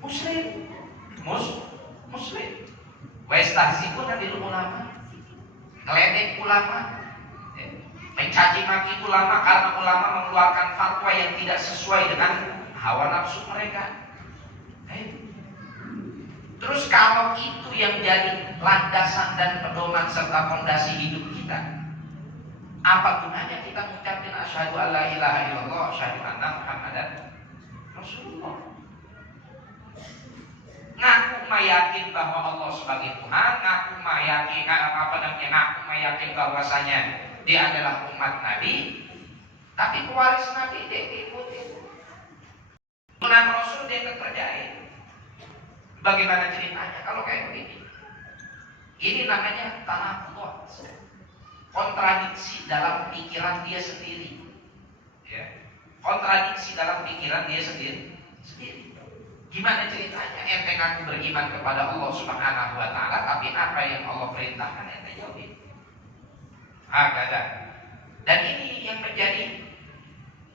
Muslim, Muslim. Westahzibun bil ulama, ngeledek ulama, mencaci maki ulama karena ulama mengeluarkan fatwa yang tidak sesuai dengan hawa nafsu mereka. Terus kalau itu yang jadi landasan dan pedoman serta fondasi hidup kita, apa gunanya kita mengucapkan asyhadu alla ilaha illallah, asyhadu anna muhammadan rasulullah? Ngaku meyakin bahwa Allah sebagai Tuhan, ngaku meyakin bahwasanya dia adalah umat Nabi, tapi pewaris Nabi dia ikutin. Sunnah Rasul dia kepercayaan. Bagaimana ceritanya kalau kayak begini? Ini namanya tanaqud, kontradiksi dalam pikiran dia sendiri. Ya. Kontradiksi dalam pikiran dia sendiri. Gimana ceritanya? Ente ngaku beriman kepada Allah Subhanahu wa taala, tapi apa yang Allah perintahkan ente jauhin. Agak. Dan ini yang menjadi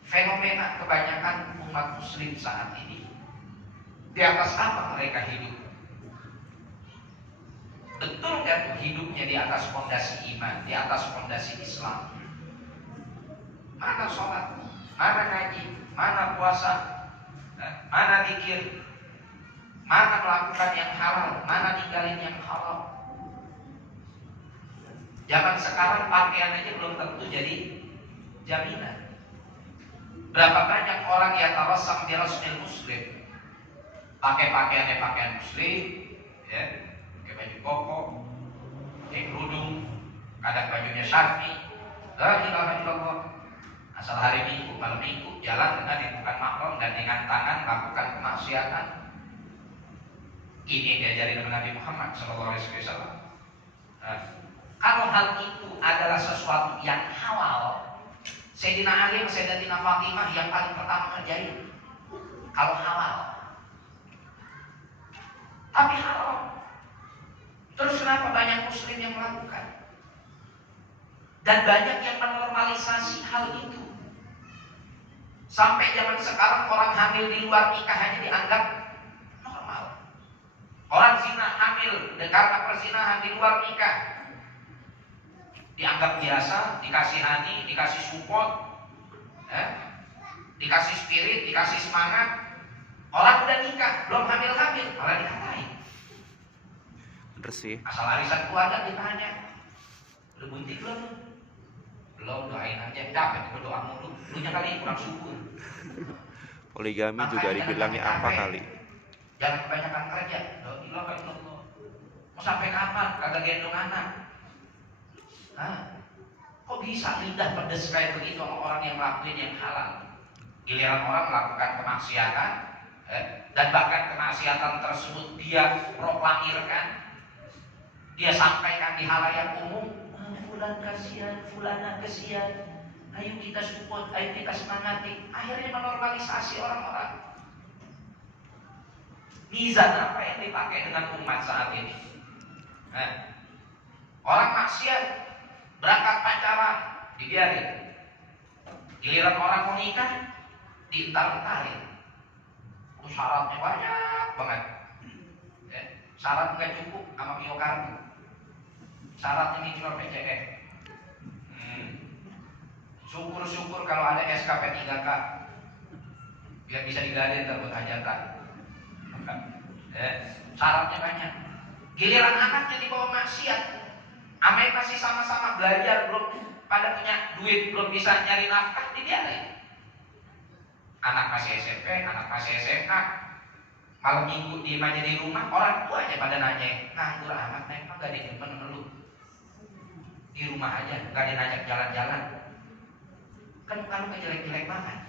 fenomena kebanyakan umat muslim saat ini. Di atas apa mereka hidup? Betul kan hidupnya di atas fondasi iman, di atas fondasi Islam? Mana sholat, mana ngaji, mana puasa, mana zikir, mana melakukan yang halal, mana tinggalin yang haram. Zaman sekarang pakaian aja belum tentu jadi jaminan. Berapa banyak orang yang tarassam di rasmil muslim, pakai pakaian muslim, ya, pakai baju koko, pakai kerudung, kadang bajunya syarfi, la ilaha illallah. Asal hari Minggu, malam Minggu jalan dengan yang bukan mahram dan dengan tangan melakukan kemaksiatan. Ini yang diajari dengan Nabi Muhammad SAW. Kalau hal itu adalah sesuatu yang halal, Sayyidina Ali, Sayyidatina Fatimah yang paling pertama kerjain. Kalau halal, tapi haram. Terus kenapa banyak muslim yang melakukan? Dan banyak yang menormalisasi hal itu. Sampai zaman sekarang orang hamil di luar nikah hanya dianggap normal. Orang zina hamil karena perzinahan di luar nikah dianggap biasa, dikasihani, dikasih support, dikasih spirit, dikasih semangat. Orang udah nikah, belum hamil-hamil, malah dikatain. Bener sih. Asal arisan keluarga ditanya, udah bunting belum? Belum, doain aja. Dapat berdoa mulu. Lu nya kali kurang syukur. Poligami juga dibilangnya apa kali? Jangan kebanyakan kerja. La ilaha illallah. Mau sampai kapan kagak gendong anak? Kok bisa lidah pedes kayak begitu sama orang yang ngelakuin yang halal? Giliran orang melakukan kemaksiatan, dan bahkan kemaksiatan tersebut dia proklamirkan, dia sampaikan di halayak umum. Fulan kasihan, fulana kasihan, ayo kita support, ayo kita semangati. Akhirnya menormalisasi orang-orang. Mizan apa yang dipakai dengan umat saat ini? Orang maksiat berangkat pacaran dibiarin, giliran orang mau nikah dientar-entarin. Syaratnya banyak banget. Syarat nggak cukup sama biokartu. Syaratnya minimal PCE. Syukur-syukur kalau ada SKP 3K biar bisa digadai buat hajatan. Syaratnya banyak. Giliran anaknya dibawa maksiat, ame masih sama-sama belajar, belum pada punya duit, belum bisa nyari nafkah, dibiarin. Anak masih SMP, anak masih SMA, malam minggu diem aja di rumah, orang tua aja pada nanya, nganggur amat, emang gak didemen lu? Di rumah aja, gak diajak jalan-jalan. Kan kamu kejelek-jelek banget.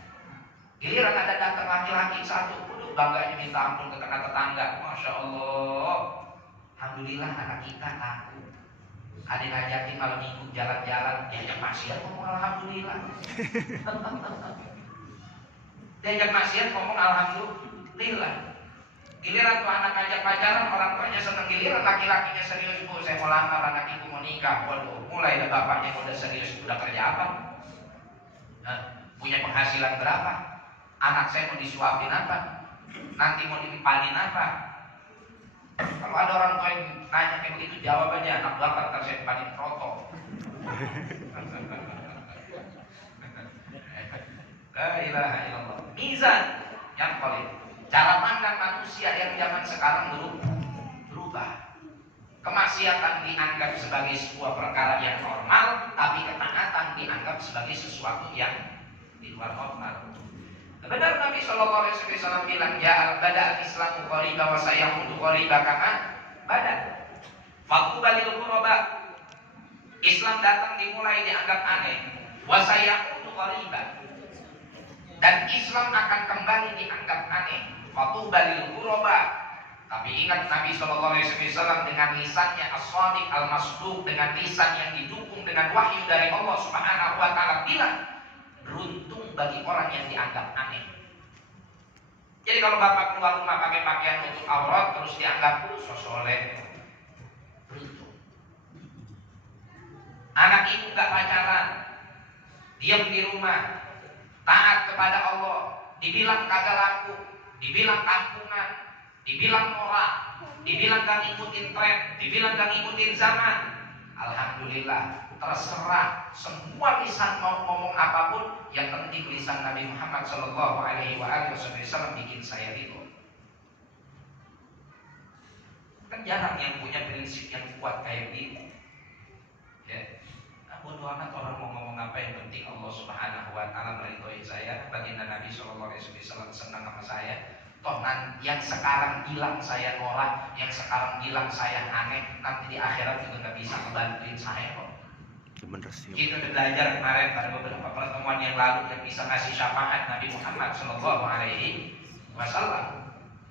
Giliran ada datang laki-laki satu, bangganya minta ampun ke tetangga. Masya Allah, alhamdulillah anak kita aku. Ada ngajakin malam minggu jalan-jalan, diajak maksiat ngomong alhamdulillah. Diajak maksiat ngomong alhamdulillah. Giliran tuh anak ngajak pacaran, orang tuanya seneng. Giliran laki-lakinya serius, bu saya mau lamar, anak ibu mau nikah. Waduh, mulai ada bapaknya udah serius, udah kerja apa? Punya penghasilan berapa? Anak saya mau disuapin apa? Nanti mau diempanin apa? Kalau ada orang tua yang nanya kayak begitu, jawabannya anak bapak ntar saya empanin kroto. La ilaha illallah. Mizan yang paling. Cara pandang manusia yang zaman sekarang berubah. Kemaksiatan dianggap sebagai sebuah perkara yang normal, tapi ketaatan dianggap sebagai sesuatu yang di luar normal. Benar Nabi Shallallahu Alaihi Wasallam bilang, ya bada al-Islamu qariba wa sayaudu qariba kama bada. Fakubalil quraba. Islam datang dimulai dianggap aneh. Wa sayaudu qariba. Dan Islam akan kembali dianggap aneh. Fakubalil quraba. Tapi ingat Nabi Shallallahu Alaihi Wasallam dengan lisannya as-shadiq al-masduq, dengan lisan yang didukung dengan wahyu dari Allah Subhanahu Wa Taala bilang, beruntung bagi orang yang dianggap aneh. Jadi kalau bapak keluar rumah pakai pakaian untuk aurat terus dianggap soleh, beruntung. Anak ibu nggak pacaran, diam di rumah, taat kepada Allah, dibilang kagak laku, dibilang kampungan, dibilang norak, dibilang gak ngikutin tren, dibilang gak ngikutin zaman. Alhamdulillah, terserah semua lisan mau ngomong apapun, yang penting lisan Nabi Muhammad Shallallahu Alaihi Wasallam bikin saya ridho. Kan jarang yang punya prinsip yang kuat kayak gitu. Ya, bodo amat orang mau ngomong apa, yang penting Allah Subhanahu Wa Taala meridhoi saya. Baginda Nabi Shallallahu Alaihi Wasallam senang sama saya. Toh yang sekarang bilang saya norak, yang sekarang bilang saya aneh, nanti di akhirat juga nggak bisa ngebantuin saya kok. Kita udah belajar kemarin pada beberapa pertemuan yang lalu yang bisa ngasih syafaat Nabi Muhammad Shallallahu Alaihi Wasallam.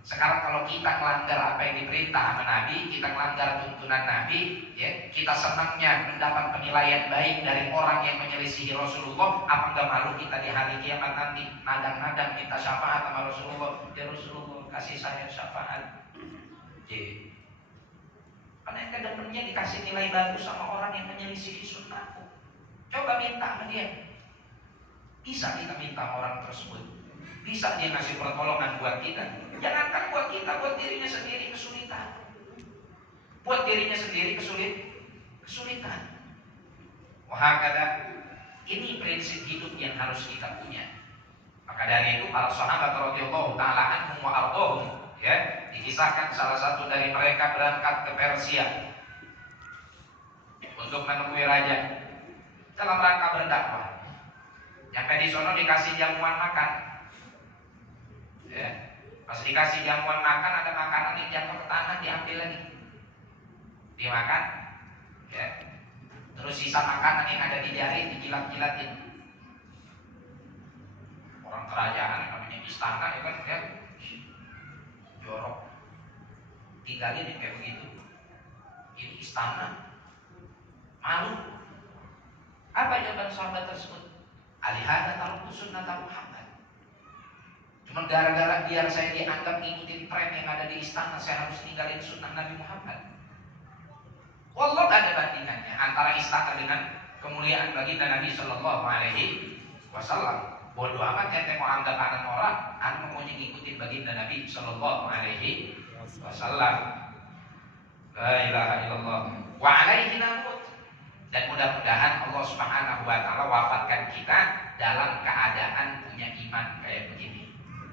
Sekarang kalau kita melanggar apa yang diperintah sama Nabi, kita melanggar tuntunan Nabi, ya, kita senangnya mendapat penilaian baik dari orang yang menyelisihi Rasulullah, apa nggak malu kita di hari kiamat nanti nadang-nadang minta syafaat sama Rasulullah, ya Rasulullah kasih saya syafaat. Karena kedepannya dikasih nilai bagus sama orang yang menyelisihi sunnahku. Coba minta sama dia. Bisa kita minta orang tersebut. Bisa dia ngasih pertolongan buat kita. Jangankan buat kita, buat dirinya sendiri kesulitan. Buat dirinya sendiri kesulitan. Wahakala, ini prinsip hidup yang harus kita punya. Maka dari itu para sahabat radhiyallahu taala anhum wa ardhahum, ya, dikisahkan salah satu dari mereka berangkat ke Persia untuk menemui raja dalam rangka berdakwah. Sampai di sono dikasih jamuan makan. Ya, pas dikasih jamuan makan, ada makanan yang jatuh ke tanah, diambil lagi, dimakan, ya. Terus sisa makanan yang ada di jari dijilat-jilatin. Orang kerajaan namanya istana, ya kan, ya, jorok, tinggalin kayak begitu. Ini istana, malu. Apa jawaban sahabat tersebut? Alihada taruku sunnata Muhammad. Cuma gara-gara biar saya dianggap ngikutin tren yang ada di istana, saya harus tinggalin sunnah Nabi Muhammad. Wallah gak ada bandingannya antara istana dengan kemuliaan baginda Nabi Shallallahu Alaihi Wasallam. Bodoh amat yang mau anggap anak orang, anak maunya ngikutin baginda Nabi Shallallahu Alaihi Wasallam. La ilaha illallah. Wa alaihi namut. Dan mudah-mudahan Allah Subhanahu Wa Taala wafatkan kita dalam keadaan punya iman